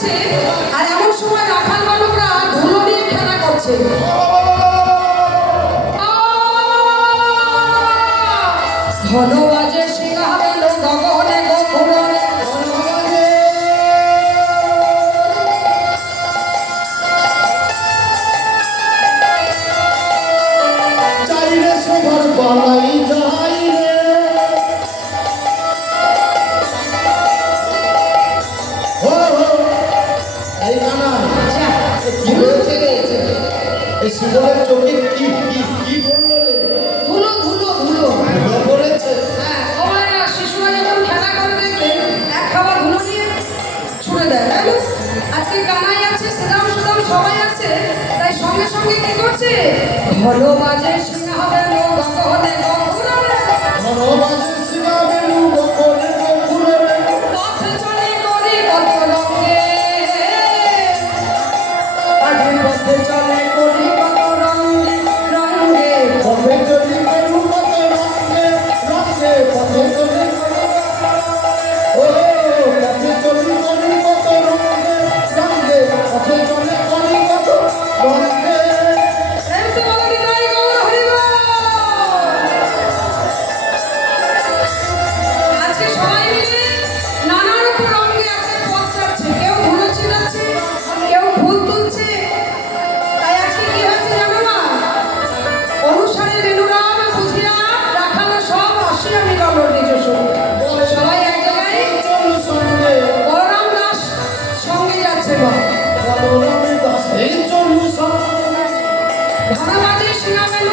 যাচ্ছে আর এমন সময় রাখাল বালকরা ধুলো নিয়ে খেলা করছে। ঘন বাজে সিংহা গেল গগনে গোপুরনে, চাইরে সবার বালাই যাই রে। ও এই গানা কি হয়েছে রে? এই শিবনের চোখে কি কি কি বললো রে? ধুলো ধুলো ধুলো ধুলো পড়েছে। হ্যাঁ, ওরা শিশুরা যখন খেলা করে দেখবেন এক খাবার ধুলো নিয়ে ছুড়ে দেয়, তাই না? আজকে কানাই আছে, শ্রীরাম সুদাম সবাই আছে, তাই সঙ্গে সঙ্গে কি করছে? ঘন বাজে সিংহা গেল গগনে গোপুরনে, ধনবাজে শিবাবেলু গোপনে গোপুরনে, পথ চলে করি কত রঙে, আজ পথে চলে করি কত রঙে রঙে। পথে চলি করু কত রঙে রঙে, পথে চলি করু ও পথে চলি করু কত রঙে রঙে, পথে চলে করি কত রঙে। এমসি বলো কি তাই গৌর হরিবল। আজকে সবাই মিলে নানা রকম রঙে আজকে পথ চাচ্ছে, কেউ ধুলো ছিটাচ্ছে, কেউ ফুল তুলছে। তাই আজকে কি হয়েছে জানো না? অনুসারে বেনুরাম বুঝিয়া রাখালো সব আসিয়া মিলল নিজস্ব। সবাই এক জায়গায়, চলু সঙ্গে বলরাম দাস সঙ্গে যাচ্ছে বা বলরামে দাস এই চলু সঙ্গে। ধনবাদী সিংহা বেলু